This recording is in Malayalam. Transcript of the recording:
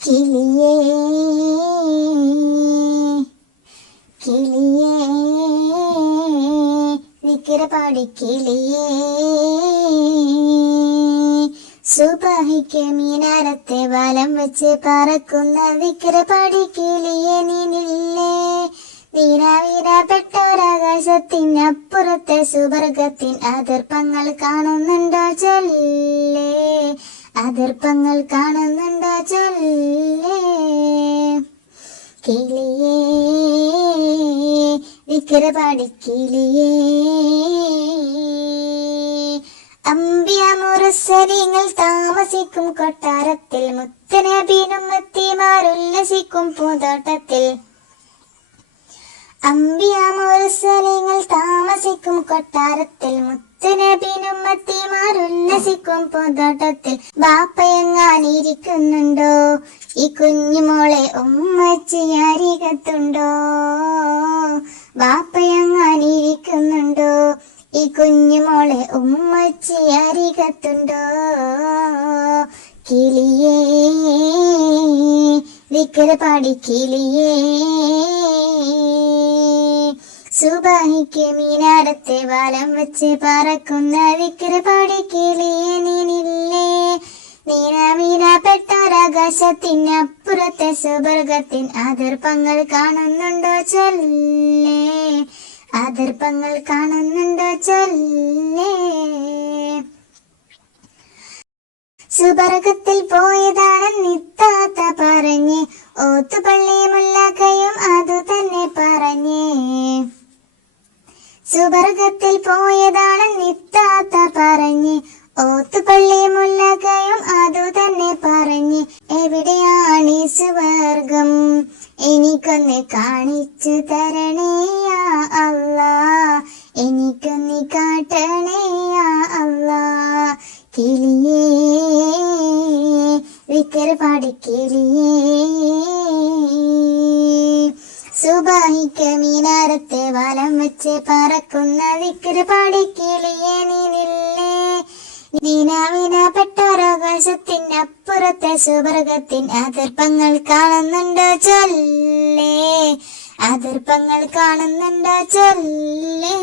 കിളിയേ കിളിയേ ദിക്ർ പാടി കിളിയേ സുബഹിക്ക് മീനാരത്തെ വലം വെച്ച് പറക്കുന്ന ദിക്ർ പാടി കിളിയേ നീനില്ലേ വീരാപെട്ടോരാകാശത്തിനപ്പുറത്തെ സുവർഗത്തിൻ അതിർപ്പങ്ങൾ കാണുന്നുണ്ടോ ചൊല്ലേ അതിർപ്പങ്ങൾ കാണുന്നുണ്ടോ ചൊല്ലേ കിളിയേ ദിക്ർ പാടി കിളിയേ അംബിയ മുർസലീങ്ങൾ താമസിക്കും കൊട്ടാരത്തിൽ മുത്തനബിയും മുത്തിമാരുല്ലസിക്കും പൂന്തോട്ടത്തിൽ അംബിയ മുർസലീങ്ങൾ താമസിക്കും കൊട്ടാരത്തിൽ മുത്തനബിയും മുത്തിമാരുല്ലസിക്കും പൂന്തോട്ടത്തിൽ ബാപ്പയെങ്ങാനിരിക്കുന്നുണ്ടോ ഈ കുഞ്ഞുമോളെ ഉമ്മച്ചി അരികത്തുണ്ടോ ബാപ്പയെങ്ങാനിരിക്കുന്നുണ്ടോ ഈ കുഞ്ഞുമോളെ ഉമ്മച്ചി അരികത്തുണ്ടോ കിളിയേ ദിക്ർ പാടി കിളിയേ സുബഹിക്ക് മീനാരത്തെ വലം വെച്ച് പറക്കുന്ന ദിക്ർ പാടി കിളിയേ നീനില്ലേ നീനാമീനാപ്പെട്ടൊരാകാശത്തിനപ്പുറത്തെ സുവർഗത്തിൻ അതിർപ്പങ്ങൾ കാണുന്നുണ്ടോ ചൊല്ലേ അതിർപ്പങ്ങൾ കാണുന്നുണ്ടോ ചൊല്ലേ സുവർഗത്തിൽ പോയതാണെന്നിത്താത്ത പറഞ്ഞ് ഓത്തുപള്ളി മുല്ലക്കയും അതു തന്നെ പറഞ്ഞേ സുവർഗത്തിൽ പോയതാണെന്നിത്താത്ത പറഞ്ഞ് ഓത്തുപള്ളി മുല്ലക്കയും അതു തന്നെ പറഞ്ഞ് എവിടെയാണ് സുവർഗം എനിക്കൊന്ന് കാണിച്ചു തരണേ യാ അല്ലാ എനിക്കൊന്ന് കാട്ടണേ യാ അല്ലാ കിളിയേ ദിക്ർ പാടി കിളിയേ സുബഹിക്ക് മീനാരത്തെ വലം വെച്ച് പറക്കുന്ന ദിക്ർ പാടി കിളിയേ നീനില്ലേ നീനാവിനപ്പെട്ടൊരാകാശത്തിനപ്പുറത്തെ സുവർഗത്തിൻ അതിർപ്പങ്ങൾ കാണുന്നുണ്ടോ ചൊല്ലേ അതിർപ്പങ്ങൾ കാണുന്നുണ്ടോ ചൊല്ലേ